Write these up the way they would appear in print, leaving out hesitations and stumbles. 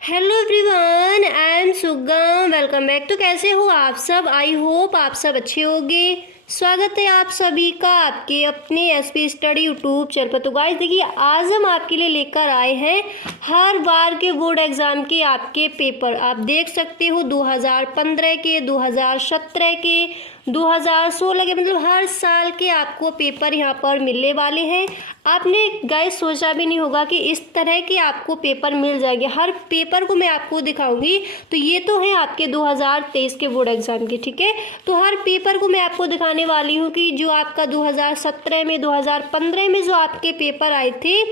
Hello everyone, I am सुगम। Welcome back. तो कैसे हो आप सब? आई होप आप सब अच्छे होंगे। स्वागत है आप सभी का आपके अपने एसपी स्टडी यूट्यूब चैनल पर। तो गाइस देखिए, आज हम आपके लिए लेकर आए हैं हर बार के बोर्ड एग्जाम के आपके पेपर। आप देख सकते हो 2015 के, 2017 के, 2016 के, मतलब हर साल के आपको पेपर यहाँ पर मिलने वाले हैं। आपने गाइस सोचा भी नहीं होगा कि इस तरह के आपको पेपर मिल जाएंगे। हर पेपर को मैं आपको दिखाऊंगी। तो ये तो है आपके 2023 के बोर्ड एग्जाम के, ठीक है। तो हर पेपर को मैं आपको दिखाने वाली हूँ कि जो आपका 2017 में, 2015 में जो आपके पेपर आए थे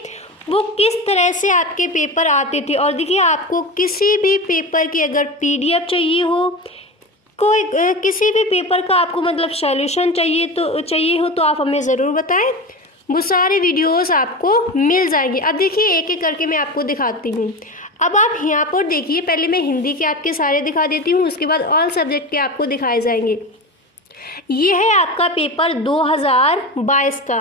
वो किस तरह से आपके पेपर आते थे। और देखिए, आपको किसी भी पेपर की अगर पीडीएफ चाहिए हो, कोई किसी भी पेपर का आपको मतलब सॉल्यूशन चाहिए हो तो आप हमें ज़रूर बताएं। वो सारे वीडियोस आपको मिल जाएंगे। अब देखिए, एक एक करके मैं आपको दिखाती हूँ। अब आप यहाँ पर देखिए, पहले मैं हिंदी के आपके सारे दिखा देती हूँ, उसके बाद ऑल सब्जेक्ट के आपको दिखाए जाएंगे। ये है आपका पेपर 2022 का।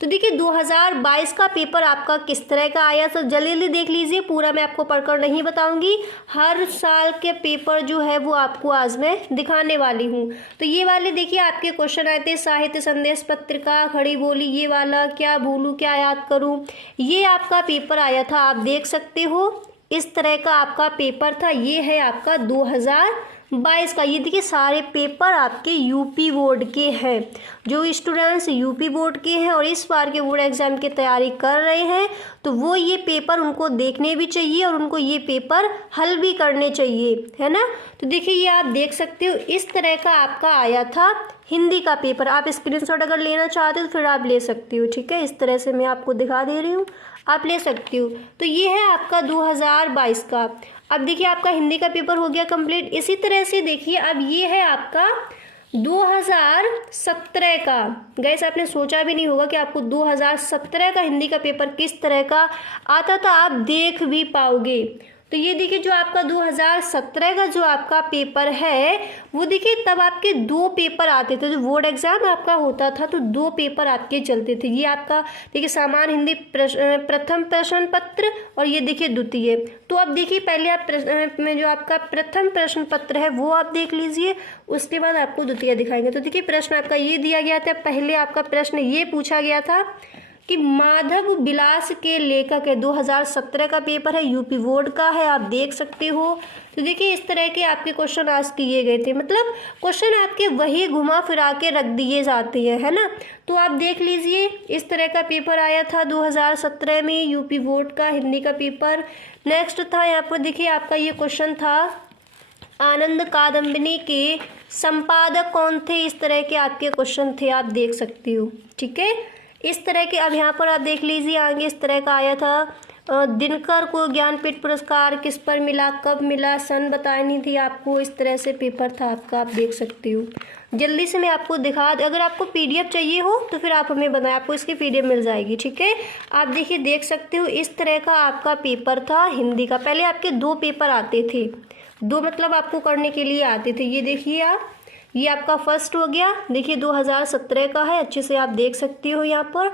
तो देखिए, 2022 का पेपर आपका किस तरह का आया, तो जल्दी जल्दी देख लीजिए। पूरा मैं आपको पढ़कर नहीं बताऊंगी। हर साल के पेपर जो है वो आपको आज मैं दिखाने वाली हूँ। तो ये वाले देखिए आपके क्वेश्चन आए थे। साहित्य संदेश, पत्रिका, खड़ी बोली, ये वाला, क्या भूलूं क्या याद करूं, ये आपका पेपर आया था। आप देख सकते हो इस तरह का आपका पेपर था। ये है आपका 2022 का। ये देखिए, सारे पेपर आपके यूपी बोर्ड के हैं। जो स्टूडेंट्स यूपी बोर्ड के हैं और इस बार के बोर्ड एग्जाम की तैयारी कर रहे हैं, तो वो ये पेपर उनको देखने भी चाहिए और उनको ये पेपर हल भी करने चाहिए, है ना। तो देखिए, ये आप देख सकते हो इस तरह का आपका आया था हिंदी का पेपर। आप स्क्रीनशॉट अगर लेना चाहते हो तो फिर आप ले सकती हो, ठीक है। इस तरह से मैं आपको दिखा दे रही हूँ, आप ले सकती हो। तो ये है आपका 2022 का। अब देखिए, आपका हिंदी का पेपर हो गया कंप्लीट। इसी तरह से देखिए, अब ये है आपका 2017 का। गैस, आपने सोचा भी नहीं होगा कि आपको 2017 का हिंदी का पेपर किस तरह का आता था, आप देख भी पाओगे। तो ये देखिए, जो आपका 2017 का जो आपका पेपर है वो देखिए, तब आपके दो पेपर आते थे। जो बोर्ड एग्जाम आपका होता था तो दो पेपर आपके चलते थे। ये आपका देखिए सामान्य हिंदी प्रथम प्रश्न पत्र, और ये देखिए द्वितीय। तो अब देखिए, पहले आप में जो आपका प्रथम प्रश्न पत्र है वो आप देख लीजिए, उसके बाद आपको द्वितीय दिखाएंगे। तो देखिए, प्रश्न आपका ये दिया गया था। पहले आपका प्रश्न ये पूछा गया था कि माधव विलास के लेखक है। 2017 का पेपर है, यूपी बोर्ड का है, आप देख सकते हो। तो देखिए, इस तरह के आपके क्वेश्चन आज किए गए थे। मतलब क्वेश्चन आपके वही घुमा फिरा के रख दिए जाते हैं, है ना। तो आप देख लीजिए, इस तरह का पेपर आया था 2017 में यूपी बोर्ड का हिंदी का पेपर। नेक्स्ट था यहाँ पर देखिए, आपका ये क्वेश्चन था, आनंद कादम्बिनी के संपादक कौन थे। इस तरह के आपके क्वेश्चन थे, आप देख सकती हो, ठीक है। इस तरह के अब यहाँ पर आप देख लीजिए, आगे इस तरह का आया था, दिनकर को ज्ञानपीठ पुरस्कार किस पर मिला, कब मिला, सन बतानी थी आपको। इस तरह से पेपर था आपका, आप देख सकते हो। जल्दी से मैं आपको दिखा, अगर आपको पीडीएफ चाहिए हो तो फिर आप हमें बताएं, आपको इसकी पीडीएफ मिल जाएगी, ठीक है। आप देखिए, देख सकते हो इस तरह का आपका पेपर था हिंदी का। पहले आपके दो पेपर आते थे, दो मतलब आपको करने के लिए आते थे। ये देखिए आप, ये आपका फर्स्ट हो गया। देखिए 2017 का है, अच्छे से आप देख सकती हो यहाँ पर।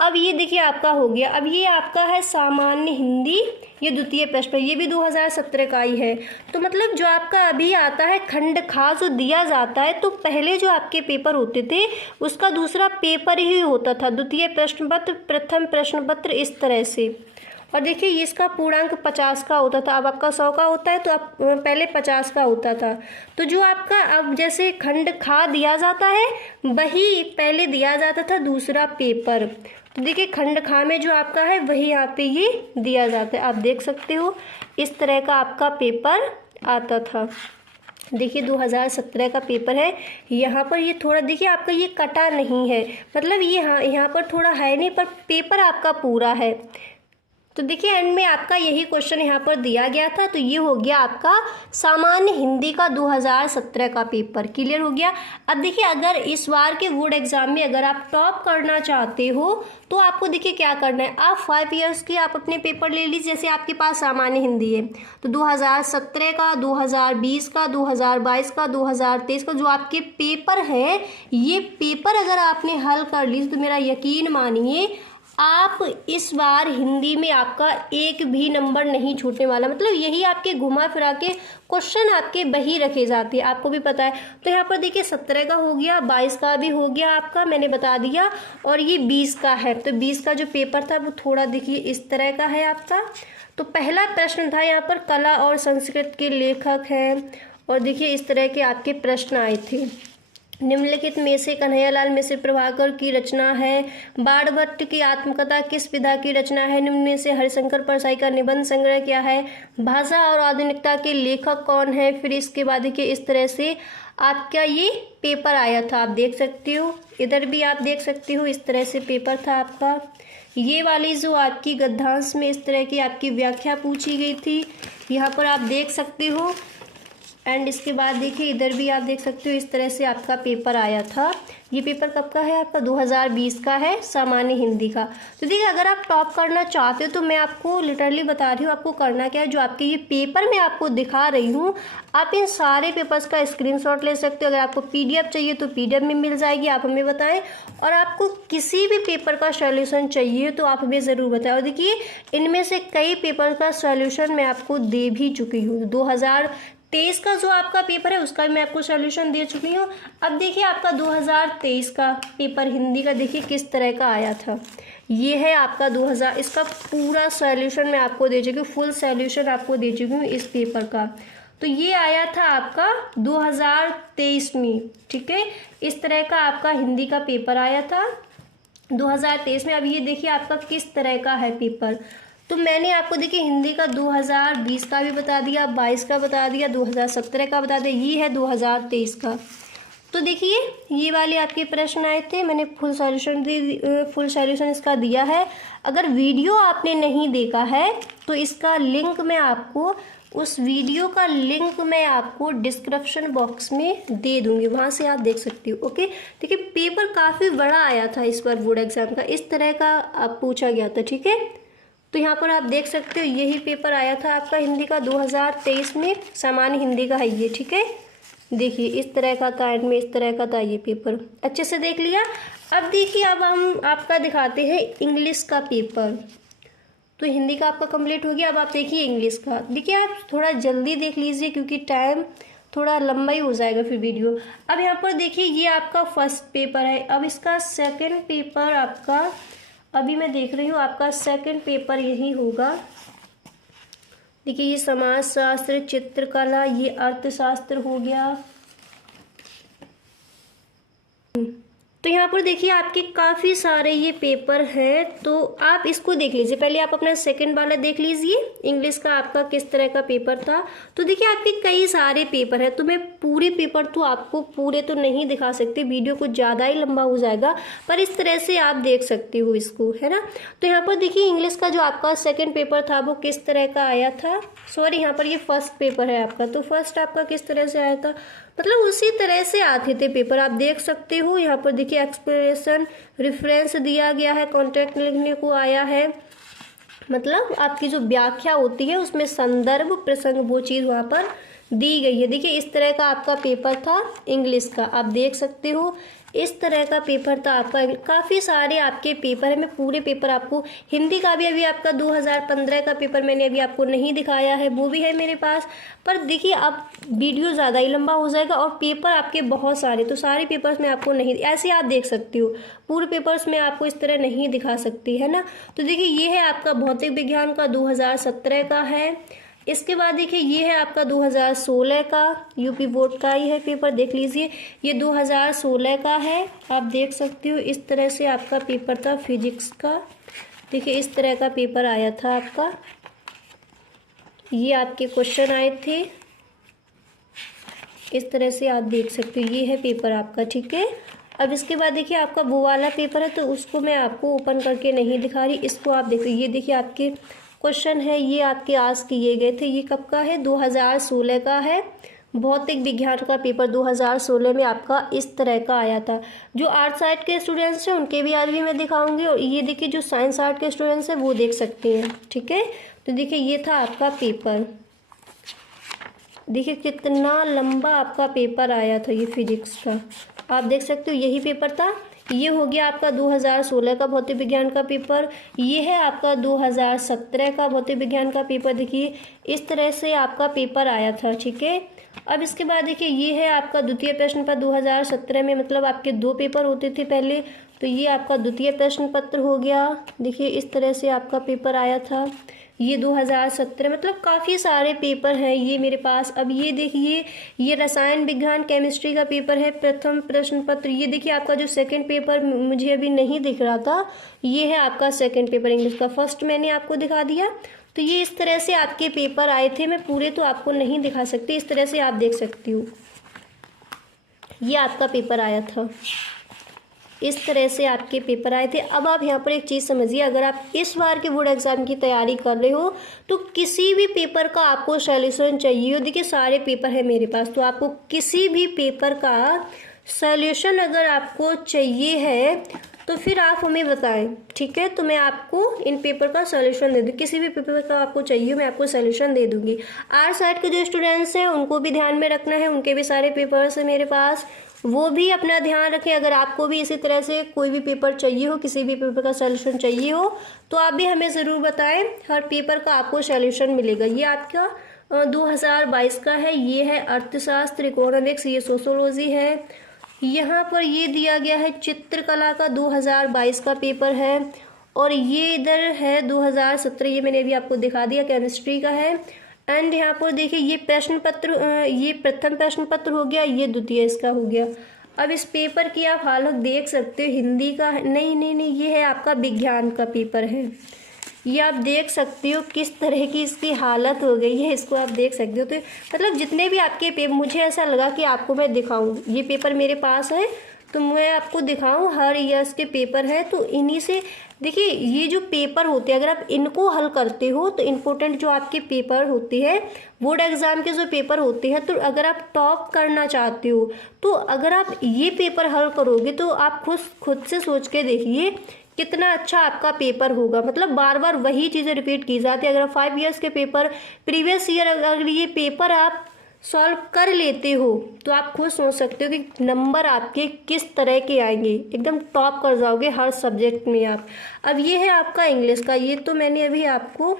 अब ये देखिए आपका हो गया। अब ये आपका है सामान्य हिंदी, ये द्वितीय प्रश्न, ये भी 2017 का ही है। तो मतलब जो आपका अभी आता है खंड खा जो दिया जाता है, तो पहले जो आपके पेपर होते थे उसका दूसरा पेपर ही होता था, द्वितीय प्रश्न पत्र, प्रथम प्रश्न पत्र, इस तरह से। और देखिए, इसका पूर्णांक 50 का होता था। अब आपका 100 का होता है, तो अब पहले 50 का होता था। तो जो आपका अब जैसे खंड खा दिया जाता है वही पहले दिया जाता था दूसरा पेपर। तो देखिए, खंड खा में जो आपका है वही यहाँ पे ये दिया जाता है, आप देख सकते हो। इस तरह का आपका पेपर आता था। देखिए 2017 का पेपर है। यहाँ पर ये थोड़ा देखिए, आपका ये कटा नहीं है, मतलब ये यहाँ पर थोड़ा है नहीं, पर पेपर आपका पूरा है। तो देखिए, एंड में आपका यही क्वेश्चन यहाँ पर दिया गया था। तो ये हो गया आपका सामान्य हिंदी का 2017 का पेपर, क्लियर हो गया। अब देखिए, अगर इस बार के बोर्ड एग्जाम में अगर आप टॉप करना चाहते हो तो आपको देखिए क्या करना है, आप 5 ईयर्स के आप अपने पेपर ले लीजिए। जैसे आपके पास सामान्य हिंदी है तो 2017 का, 2020 का, 2022 का, 2023 का जो आपके पेपर है, ये पेपर अगर आपने हल कर ली तो मेरा यकीन मानिए आप इस बार हिंदी में आपका एक भी नंबर नहीं छूटने वाला, मतलब यही आपके घुमा फिरा के क्वेश्चन आपके वही रखे जाते हैं, आपको भी पता है। तो यहाँ पर देखिए 17 का हो गया, 22 का भी हो गया आपका, मैंने बता दिया, और ये 20 का है। तो 20 का जो पेपर था वो थोड़ा देखिए इस तरह का है आपका। तो पहला प्रश्न था यहाँ पर कला और संस्कृत के लेखक हैं, और देखिए इस तरह के आपके प्रश्न आए थे। निम्नलिखित में से कन्हैयालाल मिश्र प्रभाकर की रचना है। बाणभट्ट की आत्मकथा किस विधा की रचना है। निम्न में से हरिशंकर परसाई का निबंध संग्रह क्या है। भाषा और आधुनिकता के लेखक कौन है। फिर इसके बाद देखिए इस तरह से आपका ये पेपर आया था, आप देख सकते हो, इधर भी आप देख सकते हो इस तरह से पेपर था आपका। ये वाली जो आपकी गद्यांश में इस तरह की आपकी व्याख्या पूछी गई थी, यहाँ पर आप देख सकते हो। एंड इसके बाद देखिए इधर भी आप देख सकते हो इस तरह से आपका पेपर आया था। ये पेपर कब का है आपका 2020 का है, सामान्य हिंदी का। तो देखिए अगर आप टॉप करना चाहते हो तो मैं आपको लिटरली बता रही हूँ आपको करना क्या है। जो आपके ये पेपर मैं आपको दिखा रही हूँ, आप इन सारे पेपर्स का स्क्रीनशॉट ले सकते हो। अगर आपको पीडीएफ चाहिए तो पीडीएफ में मिल जाएगी, आप हमें बताएं। और आपको किसी भी पेपर का सॉल्यूशन चाहिए तो आप हमें ज़रूर बताएं। और देखिए इनमें से कई पेपर का सॉल्यूशन मैं आपको दे भी चुकी हूँ। 2023 का जो आपका पेपर है उसका भी मैं आपको सॉल्यूशन दे चुकी हूँ। अब देखिए आपका 2023 का पेपर हिंदी का देखिए किस तरह का आया था। ये है आपका 2000, इसका पूरा सॉल्यूशन मैं आपको दे चुकी हूँ, फुल सॉल्यूशन आपको दे चुकी हूँ इस पेपर का। तो ये आया था आपका 2023 में, ठीक है। इस तरह का आपका हिंदी का पेपर आया था 2023 में। अब ये देखिए आपका किस तरह का है पेपर। तो मैंने आपको देखिए हिंदी का 2020 का भी बता दिया, 22 का बता दिया, 2017 का बता दिया, ये है 2023 का। तो देखिए ये वाले आपके प्रश्न आए थे, मैंने फुल सॉल्यूशन इसका दिया है। अगर वीडियो आपने नहीं देखा है तो इसका लिंक मैं आपको, उस वीडियो का लिंक मैं आपको डिस्क्रिप्शन बॉक्स में दे दूंगी, वहाँ से आप देख सकती हो। ओके, देखिए पेपर काफ़ी बड़ा आया था इस बार बोर्ड एग्जाम का, इस तरह का आप पूछा गया था, ठीक है। तो यहाँ पर आप देख सकते हो यही पेपर आया था आपका हिंदी का 2023 में, सामान्य हिंदी का है ये, ठीक है। देखिए इस तरह का था, एंड में इस तरह का था ये पेपर, अच्छे से देख लिया। अब देखिए अब हम आपका दिखाते हैं इंग्लिश का पेपर। तो हिंदी का आपका कंप्लीट हो गया, अब आप देखिए इंग्लिश का। देखिए आप थोड़ा जल्दी देख लीजिए क्योंकि टाइम थोड़ा लंबा ही हो जाएगा फिर वीडियो। अब यहाँ पर देखिए ये आपका फर्स्ट पेपर है। अब इसका सेकेंड पेपर आपका, अभी मैं देख रही हूँ आपका सेकंड पेपर यही होगा। देखिए ये समाजशास्त्र, चित्रकला, ये अर्थशास्त्र हो गया। तो यहाँ पर देखिए आपके काफ़ी सारे ये पेपर हैं, तो आप इसको देख लीजिए। पहले आप अपना सेकंड वाला देख लीजिए, इंग्लिश का आपका किस तरह का पेपर था। तो देखिए आपके कई सारे पेपर हैं, तो मैं पूरे पेपर तो आपको पूरे तो नहीं दिखा सकती, वीडियो कुछ ज़्यादा ही लंबा हो जाएगा, पर इस तरह से आप देख सकते हो इसको, है ना। तो यहाँ पर देखिए इंग्लिश का जो आपका सेकेंड पेपर था वो किस तरह का आया था। सॉरी, यहाँ पर ये फर्स्ट पेपर है आपका, तो फर्स्ट आपका किस तरह से आया था, मतलब उसी तरह से आते थे पेपर, आप देख सकते हो। यहाँ पर देखिए एक्सप्रेशन रेफरेंस दिया गया है, कॉन्टेक्ट लिखने को आया है, मतलब आपकी जो व्याख्या होती है उसमें संदर्भ प्रसंग वो चीज़ वहाँ पर दी गई है। देखिए इस तरह का आपका पेपर था इंग्लिश का, आप देख सकते हो इस तरह का पेपर था आपका। काफ़ी सारे आपके पेपर है, मैं पूरे पेपर आपको, हिंदी का भी अभी आपका 2015 का पेपर मैंने अभी आपको नहीं दिखाया है, वो भी है मेरे पास। पर देखिए अब वीडियो ज़्यादा ही लंबा हो जाएगा और पेपर आपके बहुत सारे, तो सारे पेपर्स में आपको नहीं, ऐसे आप देख सकते हो, पूरे पेपर्स में आपको इस तरह नहीं दिखा सकती, है ना। तो देखिए ये है आपका भौतिक विज्ञान का 2017 का है। इसके बाद देखिए ये है आपका 2016 का, यूपी बोर्ड का ही है पेपर, देख लीजिए ये 2016 का है, आप देख सकते हो इस तरह से आपका पेपर था फिजिक्स का। देखिए इस तरह का पेपर आया था आपका, ये आपके क्वेश्चन आए थे, इस तरह से आप देख सकते हो, ये है पेपर आपका, ठीक है। अब इसके बाद देखिए आपका वो वाला पेपर है, तो उसको मैं आपको ओपन करके नहीं दिखा रही, इसको आप देखिए, ये देखिए आपके क्वेश्चन है, ये आपके आज किए गए थे, ये कब का है 2016 का है। भौतिक विज्ञान का पेपर 2016 में आपका इस तरह का आया था। जो आर्ट साइड के स्टूडेंट्स हैं उनके भी आज भी मैं दिखाऊंगी, और ये देखिए जो साइंस आर्ट के स्टूडेंट्स हैं वो देख सकते हैं, ठीक है। तो देखिए ये था आपका पेपर, देखिए कितना लंबा आपका पेपर आया था ये फिजिक्स का, आप देख सकते हो यही पेपर था। ये हो गया आपका 2016 का भौतिक विज्ञान का पेपर। ये है आपका 2017 का भौतिक विज्ञान का पेपर। देखिए इस तरह से आपका पेपर आया था, ठीक है। अब इसके बाद देखिए ये है आपका द्वितीय प्रश्न पत्र 2017 में, मतलब आपके 2 पेपर होते थे पहले, तो ये आपका द्वितीय प्रश्न पत्र हो गया। देखिए इस तरह से आपका पेपर आया था, ये 2017, मतलब काफ़ी सारे पेपर हैं ये मेरे पास। अब ये देखिए ये रसायन विज्ञान केमिस्ट्री का पेपर है, प्रथम प्रश्न पत्र। ये देखिए आपका जो सेकंड पेपर मुझे अभी नहीं दिख रहा था, ये है आपका सेकंड पेपर इंग्लिश का। फर्स्ट मैंने आपको दिखा दिया। तो ये इस तरह से आपके पेपर आए थे। मैं पूरे तो आपको नहीं दिखा सकती, इस तरह से आप देख सकती हो, ये आपका पेपर आया था। इस तरह से आपके पेपर आए थे। अब आप यहाँ पर एक चीज़ समझिए, अगर आप इस बार के बोर्ड एग्जाम की तैयारी कर रहे हो तो किसी भी पेपर का आपको सॉल्यूशन चाहिए हो, देखिए सारे पेपर है मेरे पास, तो आपको किसी भी पेपर का सॉल्यूशन अगर आपको चाहिए है तो फिर आप हमें बताएं, ठीक है। तो मैं आपको इन पेपर का सॉल्यूशन दे दूँ, किसी भी पेपर का आपको चाहिए मैं आपको सॉल्यूशन दे दूँगी। आर्ट साइड के जो स्टूडेंट्स हैं उनको भी ध्यान में रखना है, उनके भी सारे पेपर्स हैं मेरे पास, वो भी अपना ध्यान रखें। अगर आपको भी इसी तरह से कोई भी पेपर चाहिए हो, किसी भी पेपर का सॉल्यूशन चाहिए हो, तो आप भी हमें ज़रूर बताएं, हर पेपर का आपको सॉल्यूशन मिलेगा। ये आपका 2022 का है, ये है अर्थशास्त्र इकोनॉमिक्स, ये सोशोलॉजी है। यहाँ पर ये दिया गया है चित्रकला का 2022 का पेपर है, और ये इधर है 2017, ये मैंने अभी आपको दिखा दिया, केमिस्ट्री का है। एंड यहाँ पर देखिए ये प्रश्न पत्र, ये प्रथम प्रश्न पत्र हो गया, ये द्वितीय इसका हो गया। अब इस पेपर की आप हालत देख सकते हो, हिंदी का नहीं, ये है आपका विज्ञान का पेपर है। ये आप देख सकते हो किस तरह की इसकी हालत हो गई है, इसको आप देख सकते हो। तो मतलब जितने भी आपके पेपर, मुझे ऐसा लगा कि आपको मैं दिखाऊं, ये पेपर मेरे पास है तो मैं आपको दिखाऊं, हर ईयर्स के पेपर है। तो इन्हीं से देखिए ये जो पेपर होते हैं, अगर आप इनको हल करते हो तो इम्पोर्टेंट जो आपके पेपर होते हैं, बोर्ड एग्जाम के जो पेपर होते हैं, तो अगर आप टॉप करना चाहते हो तो अगर आप ये पेपर हल करोगे तो आप खुद से सोच के देखिए कितना अच्छा आपका पेपर होगा। मतलब बार बार वही चीज़ें रिपीट की जाती है। अगर आप 5 ईयर्स के पेपर, प्रीवियस ईयर अगर ये पेपर आप सॉल्व कर लेते हो तो आप खुद सोच सकते हो कि नंबर आपके किस तरह के आएंगे, एकदम टॉप कर जाओगे हर सब्जेक्ट में आप। अब ये है आपका इंग्लिश का, ये तो मैंने अभी आपको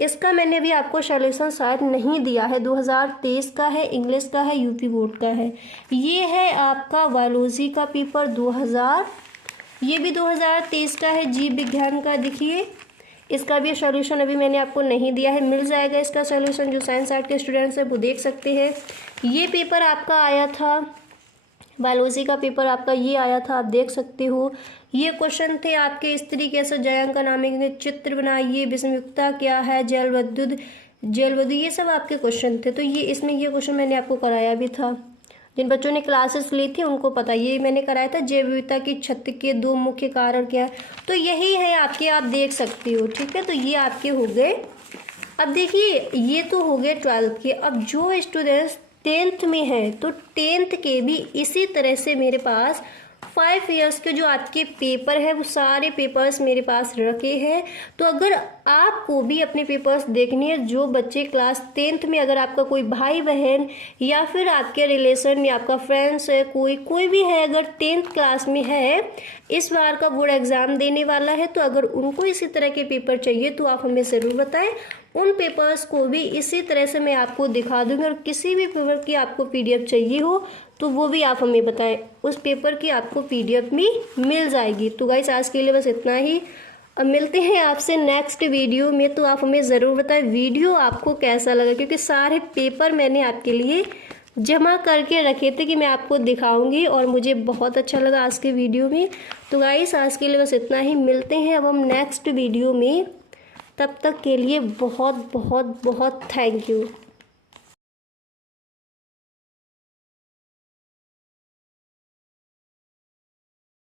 इसका मैंने अभी आपको सॉल्यूशन शायद नहीं दिया है, 2023 का है, इंग्लिश का है, यूपी बोर्ड का है। ये है आपका बायोलॉजी का पेपर ये भी 2023 का है, जीव विज्ञान का। देखिए इसका भी सॉल्यूशन अभी मैंने आपको नहीं दिया है, मिल जाएगा इसका सॉल्यूशन, जो साइंस आर्ट के स्टूडेंट्स हैं वो देख सकते हैं। ये पेपर आपका आया था, बायोलॉजी का पेपर आपका ये आया था, आप देख सकते हो। ये क्वेश्चन थे आपके इस तरीके से, जयांक नामिक चित्र बनाइए, विषमयुक्ता क्या है, जल विद्युत, ये सब आपके क्वेश्चन थे। तो ये इसमें ये क्वेश्चन मैंने आपको कराया भी था, जिन बच्चों ने क्लासेस ली थी उनको पता, ये मैंने कराया था, जैव विविधता की क्षति के 2 मुख्य कारण क्या है। तो यही है आपके, आप देख सकते हो, ठीक है। तो ये आपके हो गए। अब देखिए ये तो हो गए 12th के। अब जो स्टूडेंट्स 10th में हैं तो 10th के भी इसी तरह से मेरे पास 5 ईयर्स के जो आपके पेपर है वो सारे पेपर्स मेरे पास रखे हैं। तो अगर आपको भी अपने पेपर्स देखनी है, जो बच्चे क्लास 10th में, अगर आपका कोई भाई बहन या फिर आपके रिलेशन में आपका फ्रेंड्स है, कोई भी है, अगर 10th क्लास में है, इस बार का बोर्ड एग्ज़ाम देने वाला है, तो अगर उनको इसी तरह के पेपर चाहिए तो आप हमें ज़रूर बताएं। उन पेपर्स को भी इसी तरह से मैं आपको दिखा दूँगी, और किसी भी पेपर की आपको PDF चाहिए हो तो वो भी आप हमें बताएं, उस पेपर की आपको PDF भी मिल जाएगी। तो गाइस आज के लिए बस इतना ही, अब मिलते हैं आपसे नेक्स्ट वीडियो में। तो आप हमें ज़रूर बताएं वीडियो आपको कैसा लगा, क्योंकि सारे पेपर मैंने आपके लिए जमा करके रखे थे कि मैं आपको दिखाऊंगी, और मुझे बहुत अच्छा लगा आज के वीडियो में। तो गाइस आज के लिए बस इतना ही, मिलते हैं अब हम नेक्स्ट वीडियो में। तब तक के लिए बहुत बहुत बहुत थैंक यू।